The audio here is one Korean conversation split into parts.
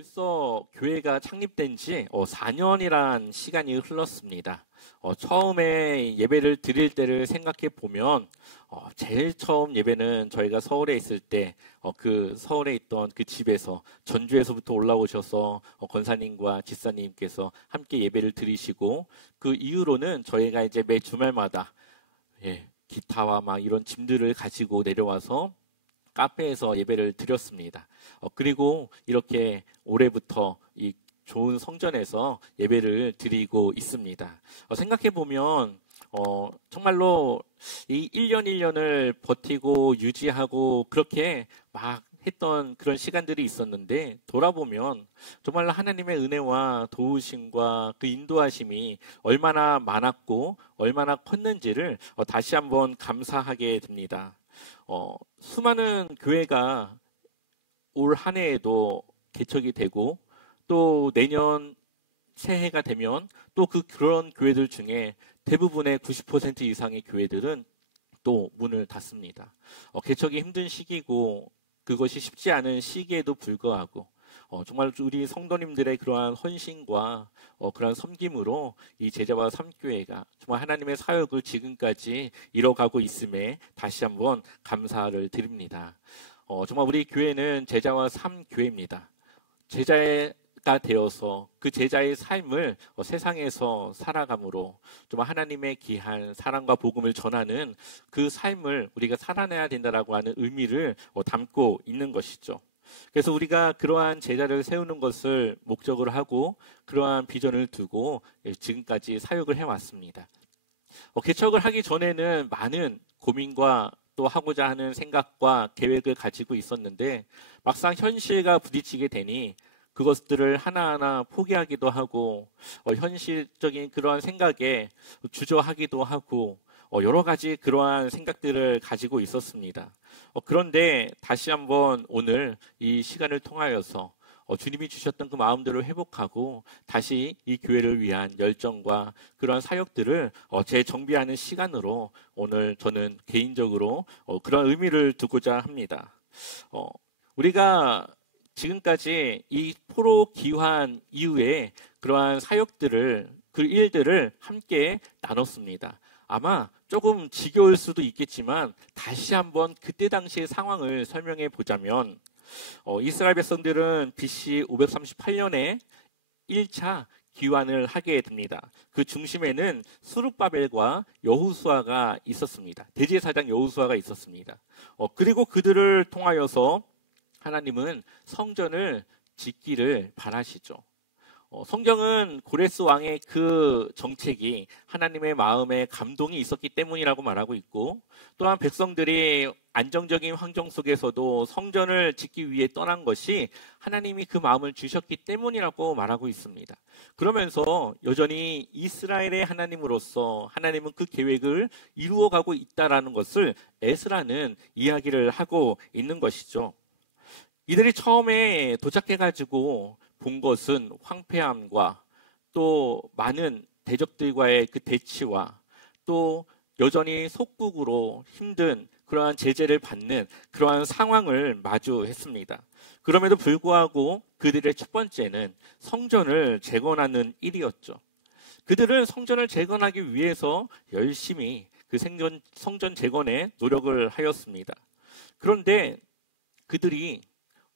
벌써 교회가 창립된 지 4년이란 시간이 흘렀습니다. 처음에 예배를 드릴 때를 생각해 보면 제일 처음 예배는 저희가 서울에 있을 때 그 서울에 있던 그 집에서 전주에서부터 올라오셔서 권사님과 집사님께서 함께 예배를 드리시고, 그 이후로는 저희가 이제 매 주말마다 기타와 막 이런 짐들을 가지고 내려와서 카페에서 예배를 드렸습니다. 그리고 이렇게 올해부터 이 좋은 성전에서 예배를 드리고 있습니다. 생각해보면 정말로 이 1년 1년을 버티고 유지하고 그렇게 막 했던 그런 시간들이 있었는데, 돌아보면 정말로 하나님의 은혜와 도우심과 그 인도하심이 얼마나 많았고 얼마나 컸는지를 다시 한번 감사하게 됩니다. 수많은 교회가 올 한 해에도 개척이 되고, 또 내년 새해가 되면 또 그런 교회들 중에 대부분의 90% 이상의 교회들은 또 문을 닫습니다. 개척이 힘든 시기고 그것이 쉽지 않은 시기에도 불구하고 정말 우리 성도님들의 그러한 헌신과 그러한 섬김으로 이 제자와 삼교회가 정말 하나님의 사역을 지금까지 이뤄가고 있음에 다시 한번 감사를 드립니다. 정말 우리 교회는 제자와 삼교회입니다. 제자가 되어서 그 제자의 삶을 세상에서 살아감으로 정말 하나님의 귀한 사랑과 복음을 전하는 그 삶을 우리가 살아내야 된다라고 하는 의미를 담고 있는 것이죠. 그래서 우리가 그러한 제자를 세우는 것을 목적으로 하고 그러한 비전을 두고 지금까지 사역을 해왔습니다. 개척을 하기 전에는 많은 고민과 또 하고자 하는 생각과 계획을 가지고 있었는데, 막상 현실과 부딪히게 되니 그것들을 하나하나 포기하기도 하고 현실적인 그러한 생각에 주저하기도 하고 여러 가지 그러한 생각들을 가지고 있었습니다. 그런데 다시 한번 오늘 이 시간을 통하여서 주님이 주셨던 그 마음들을 회복하고 다시 이 교회를 위한 열정과 그러한 사역들을 재정비하는 시간으로 오늘 저는 개인적으로 그런 의미를 두고자 합니다. 우리가 지금까지 이 포로 귀환 이후에 그러한 사역들을, 그 일들을 함께 나눴습니다. 아마 조금 지겨울 수도 있겠지만 다시 한번 그때 당시의 상황을 설명해 보자면, 이스라엘 백성들은 BC 538년에 1차 귀환을 하게 됩니다. 그 중심에는 스룹바벨과 여호수아가 있었습니다. 대제사장 여호수아가 있었습니다. 그리고 그들을 통하여서 하나님은 성전을 짓기를 바라시죠. 성경은 고레스 왕의 그 정책이 하나님의 마음에 감동이 있었기 때문이라고 말하고 있고, 또한 백성들이 안정적인 환경 속에서도 성전을 짓기 위해 떠난 것이 하나님이 그 마음을 주셨기 때문이라고 말하고 있습니다. 그러면서 여전히 이스라엘의 하나님으로서 하나님은 그 계획을 이루어가고 있다라는 것을 에스라는 이야기를 하고 있는 것이죠. 이들이 처음에 도착해가지고 본 것은 황폐함과 또 많은 대적들과의 그 대치와 또 여전히 속국으로 힘든 그러한 제재를 받는 그러한 상황을 마주했습니다. 그럼에도 불구하고 그들의 첫 번째는 성전을 재건하는 일이었죠. 그들은 성전을 재건하기 위해서 열심히 그 성전 재건에 노력을 하였습니다. 그런데 그들이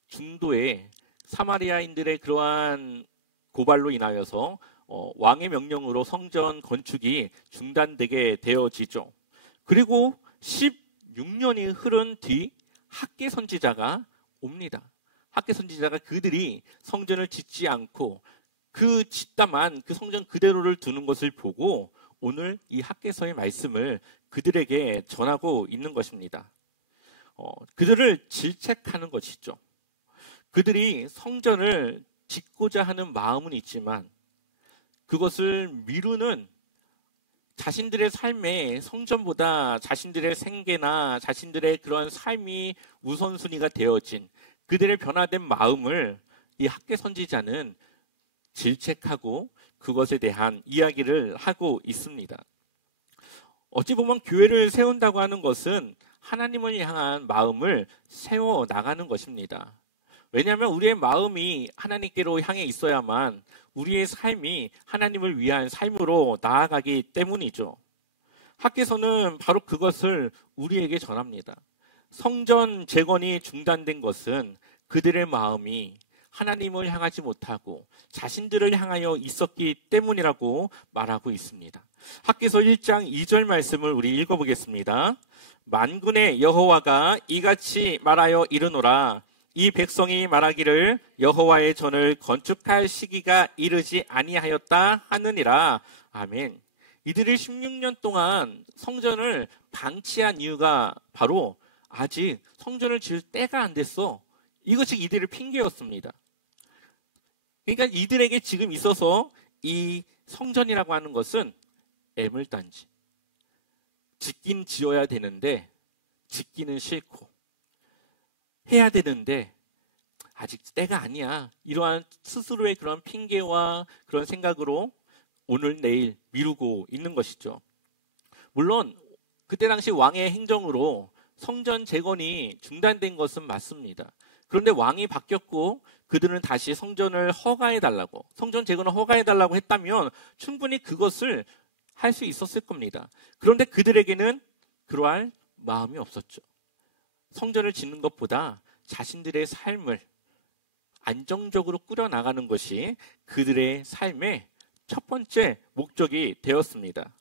중도에 사마리아인들의 그러한 고발로 인하여서 왕의 명령으로 성전 건축이 중단되게 되어지죠. 그리고 16년이 흐른 뒤 학개 선지자가 옵니다. 학개 선지자가 그들이 성전을 짓지 않고 그 짓다만 그 성전 그대로를 두는 것을 보고 오늘 이 학개서의 말씀을 그들에게 전하고 있는 것입니다. 그들을 질책하는 것이죠. 그들이 성전을 짓고자 하는 마음은 있지만 그것을 미루는 자신들의 삶에 성전보다 자신들의 생계나 자신들의 그런 삶이 우선순위가 되어진 그들의 변화된 마음을 이 학개 선지자는 질책하고 그것에 대한 이야기를 하고 있습니다. 어찌 보면 교회를 세운다고 하는 것은 하나님을 향한 마음을 세워 나가는 것입니다. 왜냐하면 우리의 마음이 하나님께로 향해 있어야만 우리의 삶이 하나님을 위한 삶으로 나아가기 때문이죠. 학개서는 바로 그것을 우리에게 전합니다. 성전 재건이 중단된 것은 그들의 마음이 하나님을 향하지 못하고 자신들을 향하여 있었기 때문이라고 말하고 있습니다. 학개서 1장 2절 말씀을 우리 읽어보겠습니다. 만군의 여호와가 이같이 말하여 이르노라. 이 백성이 말하기를 여호와의 전을 건축할 시기가 이르지 아니하였다 하느니라. 아멘. 이들이 16년 동안 성전을 방치한 이유가 바로 아직 성전을 지을 때가 안 됐어. 이것이 이들의 핑계였습니다. 그러니까 이들에게 지금 있어서 이 성전이라고 하는 것은 애물단지. 짓긴 지어야 되는데 짓기는 싫고 해야 되는데 아직 때가 아니야. 이러한 스스로의 그런 핑계와 그런 생각으로 오늘 내일 미루고 있는 것이죠. 물론 그때 당시 왕의 행정으로 성전 재건이 중단된 것은 맞습니다. 그런데 왕이 바뀌었고 그들은 다시 성전을 허가해달라고, 성전 재건을 허가해달라고 했다면 충분히 그것을 할 수 있었을 겁니다. 그런데 그들에게는 그러할 마음이 없었죠. 성전을 짓는 것보다 자신들의 삶을 안정적으로 꾸려나가는 것이 그들의 삶의 첫 번째 목적이 되었습니다.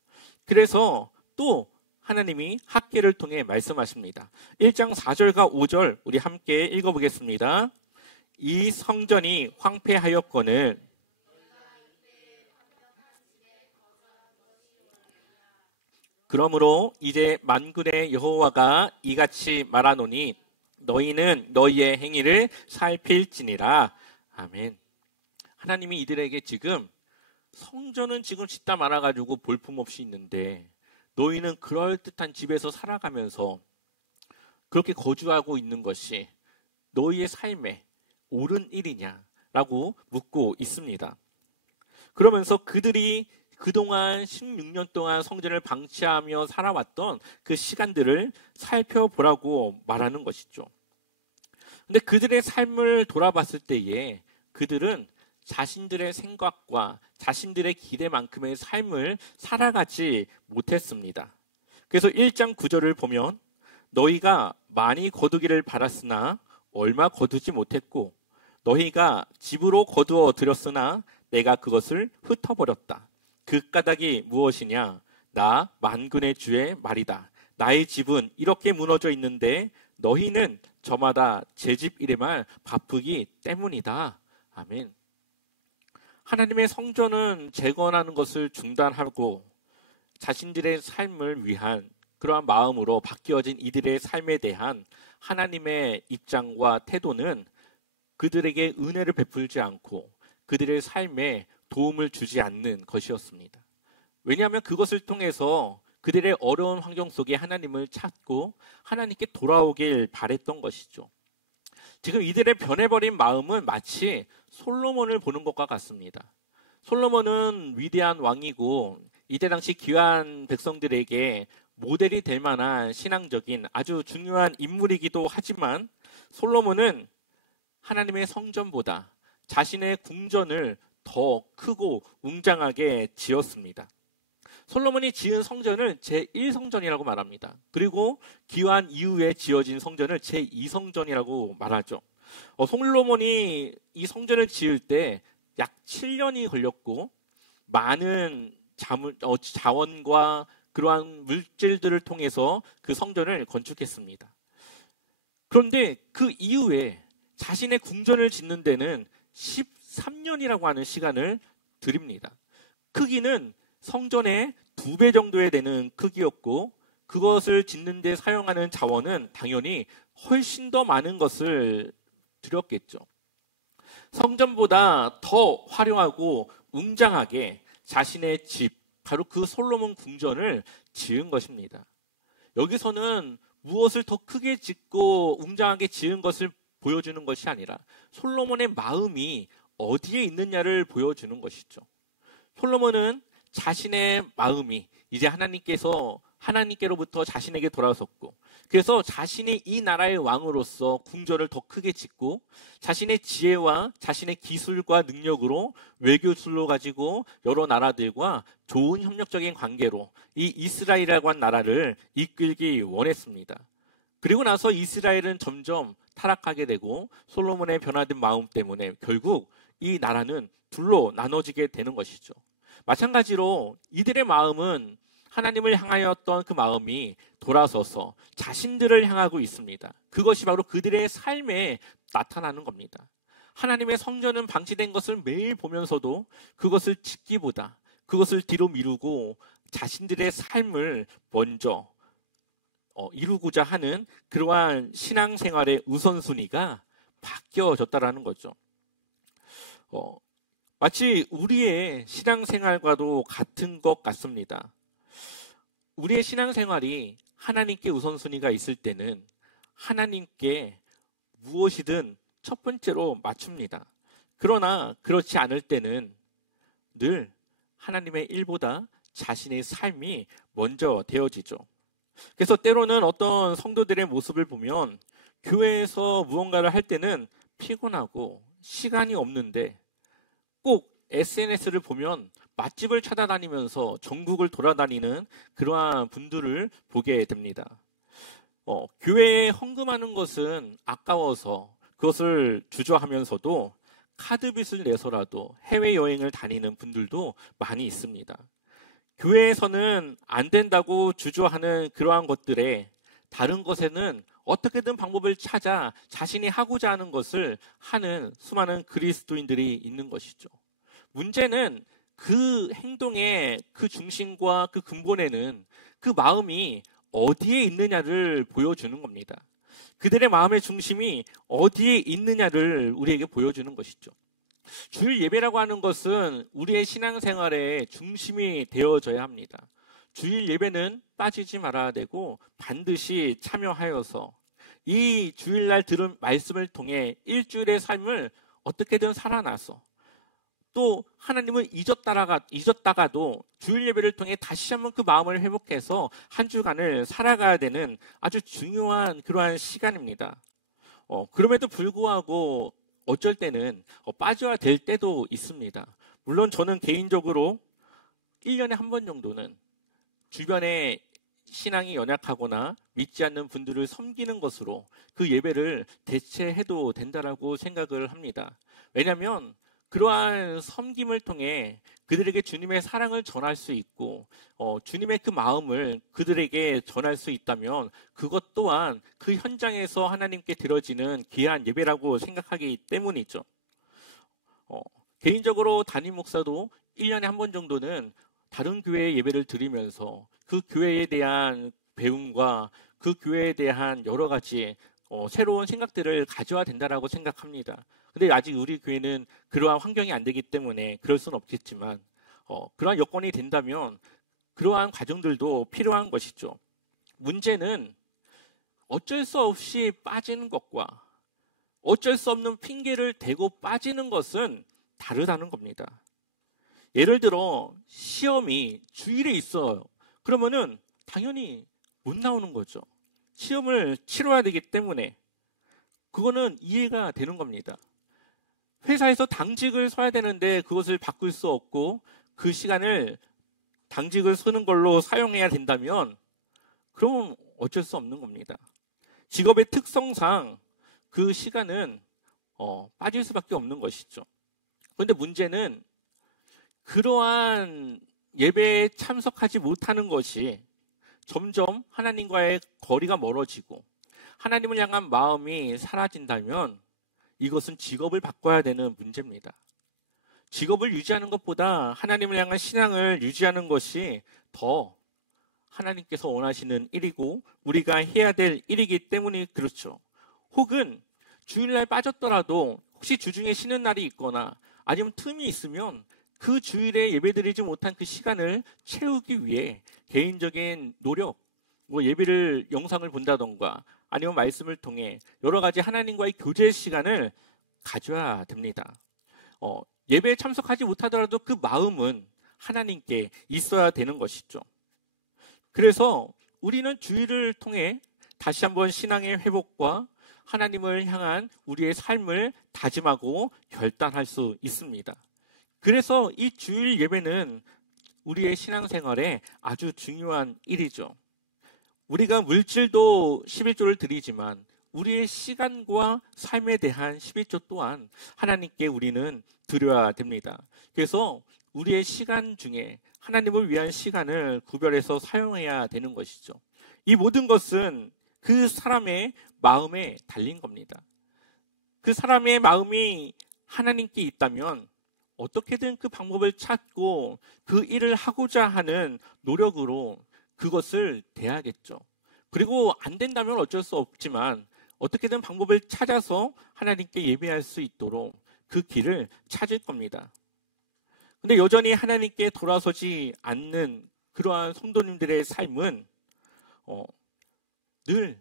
그래서 또 하나님이 학개를 통해 말씀하십니다. 1장 4절과 5절 우리 함께 읽어보겠습니다. 이 성전이 황폐하였거늘 그러므로 이제 만군의 여호와가 이같이 말하노니 너희는 너희의 행위를 살필지니라. 아멘. 하나님이 이들에게 지금 성전은 지금 짓다 말아가지고 볼품없이 있는데 너희는 그럴듯한 집에서 살아가면서 그렇게 거주하고 있는 것이 너희의 삶에 옳은 일이냐라고 묻고 있습니다. 그러면서 그들이 그동안 16년 동안 성전을 방치하며 살아왔던 그 시간들을 살펴보라고 말하는 것이죠. 근데 그들의 삶을 돌아봤을 때에 그들은 자신들의 생각과 자신들의 기대만큼의 삶을 살아가지 못했습니다. 그래서 1장 9절을 보면 너희가 많이 거두기를 바랐으나 얼마 거두지 못했고 너희가 집으로 거두어 들였으나 내가 그것을 흩어버렸다. 그 까닭이 무엇이냐? 나 만군의 주의 말이다. 나의 집은 이렇게 무너져 있는데 너희는 저마다 제 집 일에만 바쁘기 때문이다. 아멘. 하나님의 성전은 재건하는 것을 중단하고 자신들의 삶을 위한 그러한 마음으로 바뀌어진 이들의 삶에 대한 하나님의 입장과 태도는 그들에게 은혜를 베풀지 않고 그들의 삶에 도움을 주지 않는 것이었습니다. 왜냐하면 그것을 통해서 그들의 어려운 환경 속에 하나님을 찾고 하나님께 돌아오길 바랬던 것이죠. 지금 이들의 변해버린 마음은 마치 솔로몬을 보는 것과 같습니다. 솔로몬은 위대한 왕이고 이때 당시 귀한 백성들에게 모델이 될 만한 신앙적인 아주 중요한 인물이기도 하지만 솔로몬은 하나님의 성전보다 자신의 궁전을 더 크고 웅장하게 지었습니다. 솔로몬이 지은 성전을 제1성전이라고 말합니다. 그리고 기환 이후에 지어진 성전을 제2성전이라고 말하죠. 솔로몬이 이 성전을 지을 때 약 7년이 걸렸고 많은 자원과 그러한 물질들을 통해서 그 성전을 건축했습니다. 그런데 그 이후에 자신의 궁전을 짓는 데는 13년이라고 하는 시간을 드립니다. 크기는 성전의 2배 정도에 되는 크기였고 그것을 짓는 데 사용하는 자원은 당연히 훨씬 더 많은 것을 들였겠죠. 성전보다 더 화려하고 웅장하게 자신의 집, 바로 그 솔로몬 궁전을 지은 것입니다. 여기서는 무엇을 더 크게 짓고 웅장하게 지은 것을 보여주는 것이 아니라 솔로몬의 마음이 어디에 있느냐를 보여주는 것이죠. 솔로몬은 자신의 마음이 이제 하나님께로부터 자신에게 돌아섰고 그래서 자신이 이 나라의 왕으로서 궁전을 더 크게 짓고 자신의 지혜와 자신의 기술과 능력으로 외교술로 가지고 여러 나라들과 좋은 협력적인 관계로 이 이스라엘이라고 한 나라를 이끌기 원했습니다. 그리고 나서 이스라엘은 점점 타락하게 되고 솔로몬의 변화된 마음 때문에 결국 이 나라는 둘로 나눠지게 되는 것이죠. 마찬가지로 이들의 마음은 하나님을 향하였던 그 마음이 돌아서서 자신들을 향하고 있습니다. 그것이 바로 그들의 삶에 나타나는 겁니다. 하나님의 성전은 방치된 것을 매일 보면서도 그것을 짓기보다 그것을 뒤로 미루고 자신들의 삶을 먼저 이루고자 하는 그러한 신앙생활의 우선순위가 바뀌어졌다라는 거죠. 마치 우리의 신앙생활과도 같은 것 같습니다. 우리의 신앙생활이 하나님께 우선순위가 있을 때는 하나님께 무엇이든 첫 번째로 맞춥니다. 그러나 그렇지 않을 때는 늘 하나님의 일보다 자신의 삶이 먼저 되어지죠. 그래서 때로는 어떤 성도들의 모습을 보면 교회에서 무언가를 할 때는 피곤하고 시간이 없는데 꼭 SNS를 보면 맛집을 찾아다니면서 전국을 돌아다니는 그러한 분들을 보게 됩니다. 교회에 헌금하는 것은 아까워서 그것을 주저하면서도 카드빚을 내서라도 해외여행을 다니는 분들도 많이 있습니다. 교회에서는 안 된다고 주저하는 그러한 것들에 다른 것에는 어떻게든 방법을 찾아 자신이 하고자 하는 것을 하는 수많은 그리스도인들이 있는 것이죠. 문제는 그 행동의 그 중심과 그 근본에는 그 마음이 어디에 있느냐를 보여주는 겁니다. 그들의 마음의 중심이 어디에 있느냐를 우리에게 보여주는 것이죠. 주일 예배라고 하는 것은 우리의 신앙생활의 중심이 되어져야 합니다. 주일 예배는 빠지지 말아야 되고 반드시 참여하여서 이 주일날 들은 말씀을 통해 일주일의 삶을 어떻게든 살아나서 또 하나님을 잊었다가도 주일 예배를 통해 다시 한번 그 마음을 회복해서 한 주간을 살아가야 되는 아주 중요한 그러한 시간입니다. 그럼에도 불구하고 어쩔 때는 빠져야 될 때도 있습니다. 물론 저는 개인적으로 1년에 한 번 정도는 주변에 신앙이 연약하거나 믿지 않는 분들을 섬기는 것으로 그 예배를 대체해도 된다라고 생각을 합니다. 왜냐하면 그러한 섬김을 통해 그들에게 주님의 사랑을 전할 수 있고 주님의 그 마음을 그들에게 전할 수 있다면 그것 또한 그 현장에서 하나님께 드려지는 귀한 예배라고 생각하기 때문이죠. 개인적으로 담임 목사도 1년에 한 번 정도는 다른 교회의 예배를 드리면서 그 교회에 대한 배움과 그 교회에 대한 여러 가지 새로운 생각들을 가져야 된다라고 생각합니다. 근데 아직 우리 교회는 그러한 환경이 안 되기 때문에 그럴 수는 없겠지만 그러한 여건이 된다면 그러한 과정들도 필요한 것이죠. 문제는 어쩔 수 없이 빠지는 것과 어쩔 수 없는 핑계를 대고 빠지는 것은 다르다는 겁니다. 예를 들어 시험이 주일에 있어요. 그러면은 당연히 못 나오는 거죠. 시험을 치러야 되기 때문에 그거는 이해가 되는 겁니다. 회사에서 당직을 서야 되는데 그것을 바꿀 수 없고 그 시간을 당직을 서는 걸로 사용해야 된다면 그럼 어쩔 수 없는 겁니다. 직업의 특성상 그 시간은 빠질 수밖에 없는 것이죠. 그런데 문제는 그러한 예배에 참석하지 못하는 것이 점점 하나님과의 거리가 멀어지고 하나님을 향한 마음이 사라진다면 이것은 직업을 바꿔야 되는 문제입니다. 직업을 유지하는 것보다 하나님을 향한 신앙을 유지하는 것이 더 하나님께서 원하시는 일이고 우리가 해야 될 일이기 때문에 그렇죠. 혹은 주일날 빠졌더라도 혹시 주중에 쉬는 날이 있거나 아니면 틈이 있으면 그 주일에 예배드리지 못한 그 시간을 채우기 위해 개인적인 노력, 예배를 영상을 본다던가 아니면 말씀을 통해 여러 가지 하나님과의 교제 시간을 가져야 됩니다. 예배에 참석하지 못하더라도 그 마음은 하나님께 있어야 되는 것이죠. 그래서 우리는 주일을 통해 다시 한번 신앙의 회복과 하나님을 향한 우리의 삶을 다짐하고 결단할 수 있습니다. 그래서 이 주일 예배는 우리의 신앙생활에 아주 중요한 일이죠. 우리가 물질도 11조를 드리지만 우리의 시간과 삶에 대한 11조 또한 하나님께 우리는 드려야 됩니다. 그래서 우리의 시간 중에 하나님을 위한 시간을 구별해서 사용해야 되는 것이죠. 이 모든 것은 그 사람의 마음에 달린 겁니다. 그 사람의 마음이 하나님께 있다면 어떻게든 그 방법을 찾고 그 일을 하고자 하는 노력으로 그것을 대하겠죠. 그리고 안 된다면 어쩔 수 없지만 어떻게든 방법을 찾아서 하나님께 예배할 수 있도록 그 길을 찾을 겁니다. 근데 여전히 하나님께 돌아서지 않는 그러한 성도님들의 삶은 늘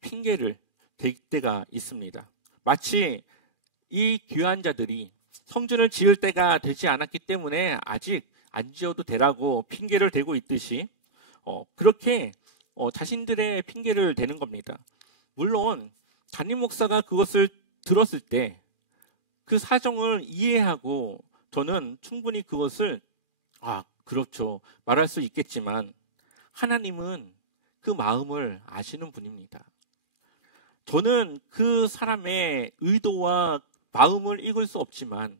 핑계를 댈 때가 있습니다. 마치 이 귀한 자들이 성전을 지을 때가 되지 않았기 때문에 아직 안 지어도 되라고 핑계를 대고 있듯이 그렇게 자신들의 핑계를 대는 겁니다. 물론 담임 목사가 그것을 들었을 때 그 사정을 이해하고 저는 충분히 그것을 그렇죠 말할 수 있겠지만 하나님은 그 마음을 아시는 분입니다. 저는 그 사람의 의도와 마음을 읽을 수 없지만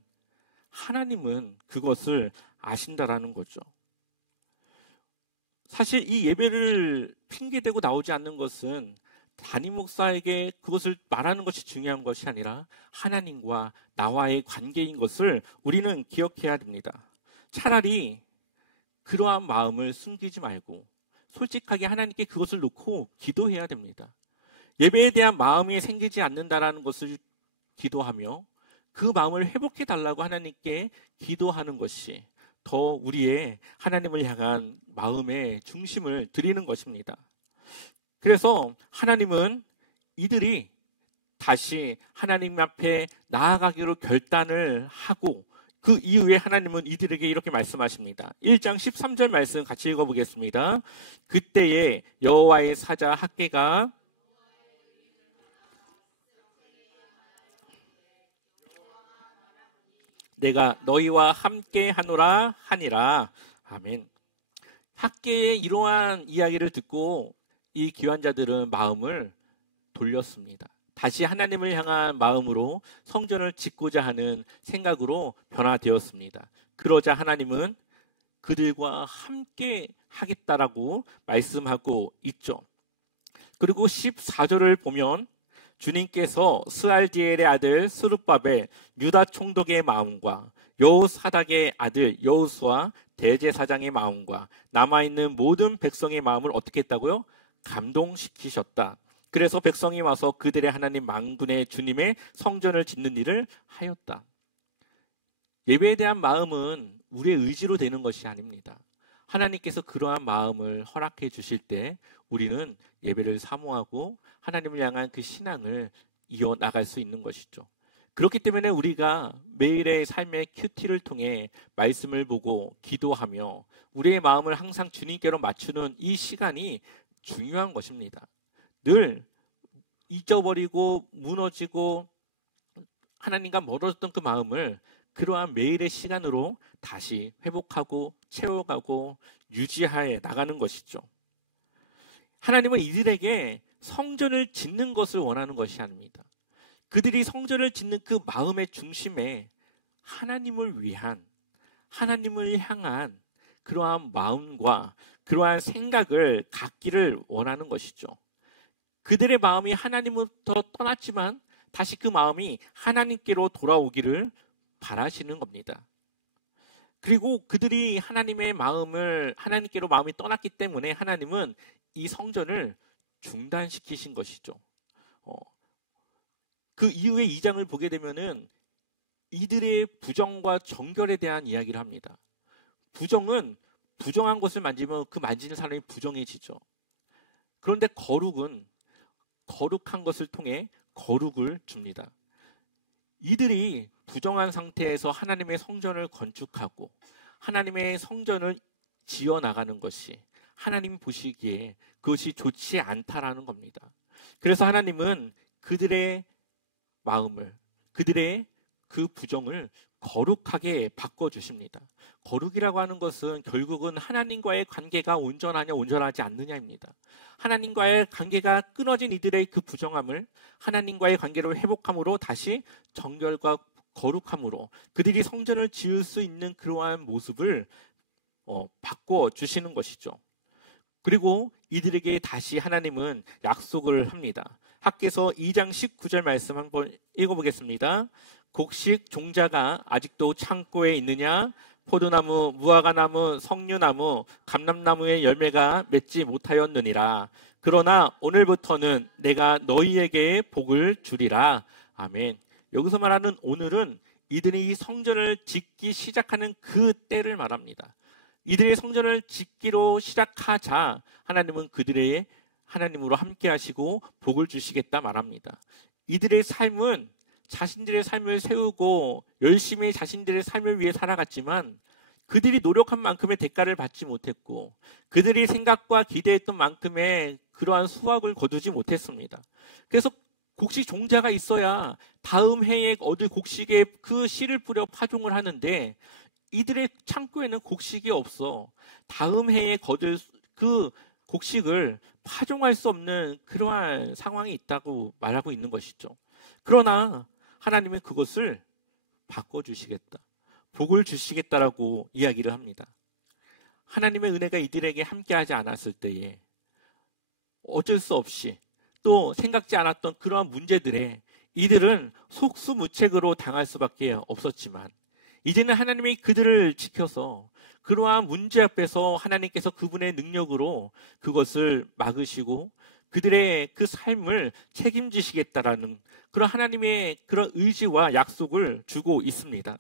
하나님은 그것을 아신다라는 거죠. 사실 이 예배를 핑계대고 나오지 않는 것은 담임 목사에게 그것을 말하는 것이 중요한 것이 아니라 하나님과 나와의 관계인 것을 우리는 기억해야 됩니다. 차라리 그러한 마음을 숨기지 말고 솔직하게 하나님께 그것을 놓고 기도해야 됩니다. 예배에 대한 마음이 생기지 않는다라는 것을 기도하며 그 마음을 회복해 달라고 하나님께 기도하는 것이 더 우리의 하나님을 향한 마음의 중심을 드리는 것입니다. 그래서 하나님은 이들이 다시 하나님 앞에 나아가기로 결단을 하고 그 이후에 하나님은 이들에게 이렇게 말씀하십니다. 1장 13절 말씀 같이 읽어보겠습니다. 그때에 여호와의 사자 학개가 내가 너희와 함께 하노라 하니라. 아멘. 학개의 이러한 이야기를 듣고 이 귀한 자들은 마음을 돌렸습니다. 다시 하나님을 향한 마음으로 성전을 짓고자 하는 생각으로 변화되었습니다. 그러자 하나님은 그들과 함께 하겠다라고 말씀하고 있죠. 그리고 14절을 보면 주님께서 스알디엘의 아들 스룹바벨 유다 총독의 마음과 여호사닥의 아들 여호수아 대제사장의 마음과 남아있는 모든 백성의 마음을 어떻게 했다고요? 감동시키셨다. 그래서 백성이 와서 그들의 하나님 만군의 주님의 성전을 짓는 일을 하였다. 예배에 대한 마음은 우리의 의지로 되는 것이 아닙니다. 하나님께서 그러한 마음을 허락해 주실 때 우리는 예배를 사모하고 하나님을 향한 그 신앙을 이어나갈 수 있는 것이죠. 그렇기 때문에 우리가 매일의 삶의 큐티를 통해 말씀을 보고 기도하며 우리의 마음을 항상 주님께로 맞추는 이 시간이 중요한 것입니다. 늘 잊어버리고 무너지고 하나님과 멀어졌던 그 마음을 그러한 매일의 시간으로 다시 회복하고 채워가고 유지해 나가는 것이죠. 하나님은 이들에게 성전을 짓는 것을 원하는 것이 아닙니다. 그들이 성전을 짓는 그 마음의 중심에 하나님을 위한, 하나님을 향한 그러한 마음과 그러한 생각을 갖기를 원하는 것이죠. 그들의 마음이 하나님부터 떠났지만 다시 그 마음이 하나님께로 돌아오기를 바라시는 겁니다. 그리고 그들이 하나님의 마음을 하나님께로 마음이 떠났기 때문에 하나님은 이 성전을 중단시키신 것이죠. 그 이후에 2장을 보게 되면은 이들의 부정과 정결에 대한 이야기를 합니다. 부정은 부정한 것을 만지면 그 만지는 사람이 부정해지죠. 그런데 거룩은 거룩한 것을 통해 거룩을 줍니다. 이들이 부정한 상태에서 하나님의 성전을 건축하고 하나님의 성전을 지어나가는 것이 하나님 보시기에 그것이 좋지 않다라는 겁니다. 그래서 하나님은 그들의 마음을, 그들의 그 부정을 거룩하게 바꿔주십니다. 거룩이라고 하는 것은 결국은 하나님과의 관계가 온전하냐 온전하지 않느냐입니다. 하나님과의 관계가 끊어진 이들의 그 부정함을 하나님과의 관계를 회복함으로 다시 정결과 거룩함으로 그들이 성전을 지을 수 있는 그러한 모습을 바꿔주시는 것이죠. 그리고 이들에게 다시 하나님은 약속을 합니다. 학개서 2장 19절 말씀 한번 읽어보겠습니다. 곡식 종자가 아직도 창고에 있느냐? 포도나무, 무화과나무, 석류나무, 감람나무의 열매가 맺지 못하였느니라. 그러나 오늘부터는 내가 너희에게 복을 주리라. 아멘. 여기서 말하는 오늘은 이들이 성전을 짓기 시작하는 그 때를 말합니다. 이들의 성전을 짓기로 시작하자 하나님은 그들의 하나님으로 함께 하시고 복을 주시겠다 말합니다. 이들의 삶은 자신들의 삶을 세우고 열심히 자신들의 삶을 위해 살아갔지만 그들이 노력한 만큼의 대가를 받지 못했고 그들이 생각과 기대했던 만큼의 그러한 수확을 거두지 못했습니다. 그래서 곡식 종자가 있어야 다음 해에 얻을 곡식에 그 씨를 뿌려 파종을 하는데 이들의 창고에는 곡식이 없어 다음 해에 거둘 그 곡식을 파종할 수 없는 그러한 상황이 있다고 말하고 있는 것이죠. 그러나 하나님은 그것을 바꿔주시겠다, 복을 주시겠다라고 이야기를 합니다. 하나님의 은혜가 이들에게 함께하지 않았을 때에 어쩔 수 없이 또 생각지 않았던 그러한 문제들에 이들은 속수무책으로 당할 수밖에 없었지만 이제는 하나님이 그들을 지켜서 그러한 문제 앞에서 하나님께서 그분의 능력으로 그것을 막으시고 그들의 그 삶을 책임지시겠다라는 그런 하나님의 그런 의지와 약속을 주고 있습니다.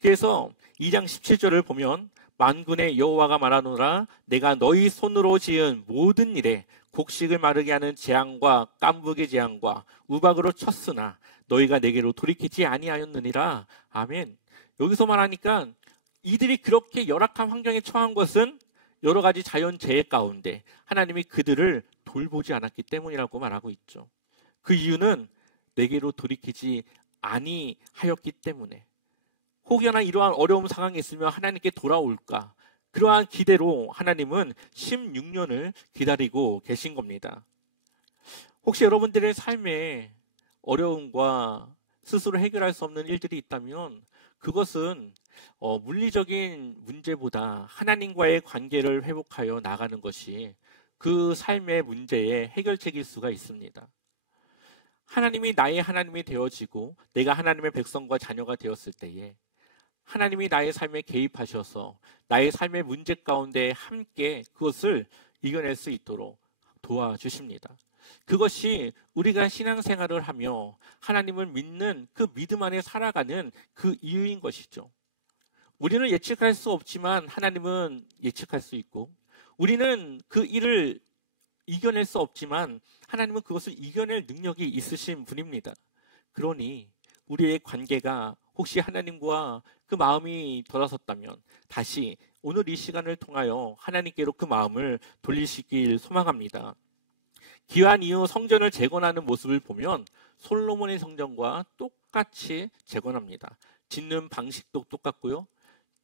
그래서 2장 17절을 보면 만군의 여호와가 말하노라 내가 너희 손으로 지은 모든 일에 곡식을 마르게 하는 재앙과 깐부의 재앙과 우박으로 쳤으나 너희가 내게로 돌이키지 아니하였느니라. 아멘. 여기서 말하니까 이들이 그렇게 열악한 환경에 처한 것은 여러 가지 자연재해 가운데 하나님이 그들을 돌보지 않았기 때문이라고 말하고 있죠. 그 이유는 내게로 돌이키지 아니하였기 때문에 혹여나 이러한 어려운 상황이 있으면 하나님께 돌아올까 그러한 기대로 하나님은 16년을 기다리고 계신 겁니다. 혹시 여러분들의 삶에 어려움과 스스로 해결할 수 없는 일들이 있다면 그것은 물리적인 문제보다 하나님과의 관계를 회복하여 나가는 것이 그 삶의 문제의 해결책일 수가 있습니다. 하나님이 나의 하나님이 되어지고 내가 하나님의 백성과 자녀가 되었을 때에 하나님이 나의 삶에 개입하셔서 나의 삶의 문제 가운데 함께 그것을 이겨낼 수 있도록 도와주십니다. 그것이 우리가 신앙생활을 하며 하나님을 믿는 그 믿음 안에 살아가는 그 이유인 것이죠. 우리는 예측할 수 없지만 하나님은 예측할 수 있고 우리는 그 일을 이겨낼 수 없지만 하나님은 그것을 이겨낼 능력이 있으신 분입니다. 그러니 우리의 관계가 혹시 하나님과 그 마음이 돌아섰다면 다시 오늘 이 시간을 통하여 하나님께로 그 마음을 돌리시길 소망합니다. 기한 이후 성전을 재건하는 모습을 보면 솔로몬의 성전과 똑같이 재건합니다. 짓는 방식도 똑같고요.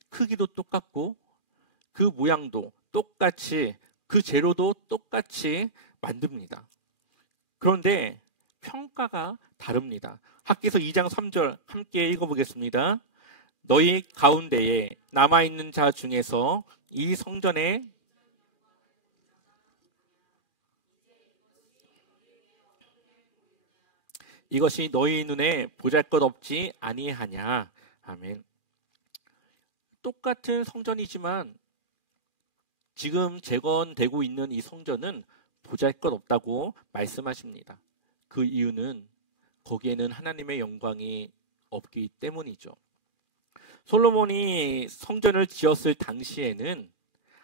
크기도 똑같고 그 모양도 똑같이 그 재료도 똑같이 만듭니다. 그런데 평가가 다릅니다. 학개서 2장 3절 함께 읽어보겠습니다. 너희 가운데에 남아있는 자 중에서 이 성전에 이것이 너희 눈에 보잘것없지 아니하냐. 아멘. 똑같은 성전이지만 지금 재건되고 있는 이 성전은 보잘것없다고 말씀하십니다. 그 이유는 거기에는 하나님의 영광이 없기 때문이죠. 솔로몬이 성전을 지었을 당시에는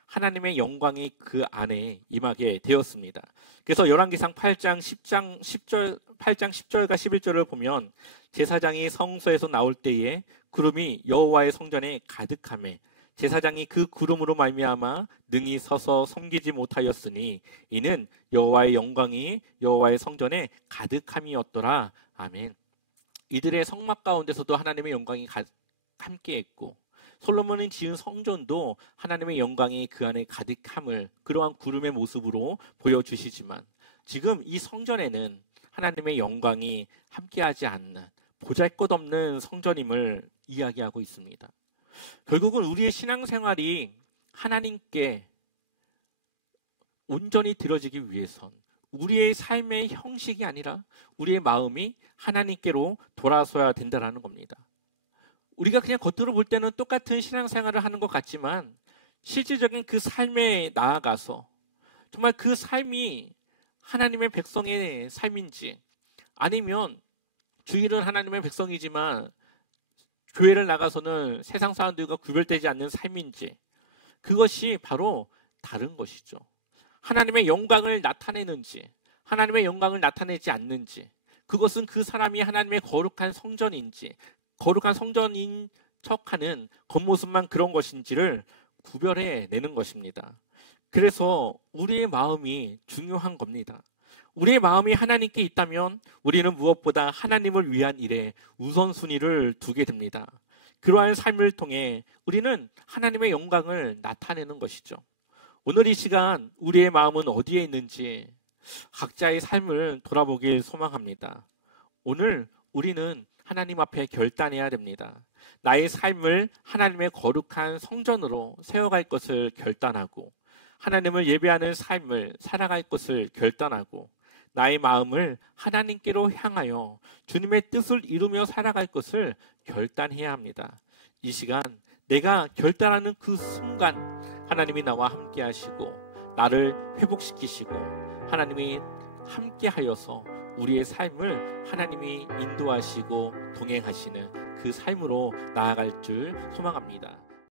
하나님의 영광이 그 안에 임하게 되었습니다. 그래서 열왕기상 8장 10절과 11절을 보면 제사장이 성소에서 나올 때에 구름이 여호와의 성전에 가득하매 제사장이 그 구름으로 말미암아 능히 서서 섬기지 못하였으니 이는 여호와의 영광이 여호와의 성전에 가득함이었더라. 아멘. 이들의 성막 가운데서도 하나님의 영광이 함께했고 솔로몬이 지은 성전도 하나님의 영광이 그 안에 가득함을 그러한 구름의 모습으로 보여주시지만 지금 이 성전에는 하나님의 영광이 함께하지 않는 보잘것없는 성전임을 이야기하고 있습니다. 결국은 우리의 신앙생활이 하나님께 온전히 드려지기 위해선 우리의 삶의 형식이 아니라 우리의 마음이 하나님께로 돌아서야 된다는 겁니다. 우리가 그냥 겉으로 볼 때는 똑같은 신앙생활을 하는 것 같지만 실질적인 그 삶에 나아가서 정말 그 삶이 하나님의 백성의 삶인지 아니면 주일은 하나님의 백성이지만 교회를 나가서는 세상 사람들과 구별되지 않는 삶인지 그것이 바로 다른 것이죠. 하나님의 영광을 나타내는지 하나님의 영광을 나타내지 않는지 그것은 그 사람이 하나님의 거룩한 성전인지 거룩한 성전인 척하는 겉모습만 그런 것인지를 구별해내는 것입니다. 그래서 우리의 마음이 중요한 겁니다. 우리의 마음이 하나님께 있다면 우리는 무엇보다 하나님을 위한 일에 우선순위를 두게 됩니다. 그러한 삶을 통해 우리는 하나님의 영광을 나타내는 것이죠. 오늘 이 시간 우리의 마음은 어디에 있는지 각자의 삶을 돌아보길 소망합니다. 오늘 우리는 하나님 앞에 결단해야 됩니다. 나의 삶을 하나님의 거룩한 성전으로 세워갈 것을 결단하고 하나님을 예배하는 삶을 살아갈 것을 결단하고 나의 마음을 하나님께로 향하여 주님의 뜻을 이루며 살아갈 것을 결단해야 합니다. 이 시간 내가 결단하는 그 순간 하나님이 나와 함께 하시고 나를 회복시키시고 하나님이 함께 하여서 우리의 삶을 하나님이 인도하시고 동행하시는 그 삶으로 나아갈 줄 소망합니다.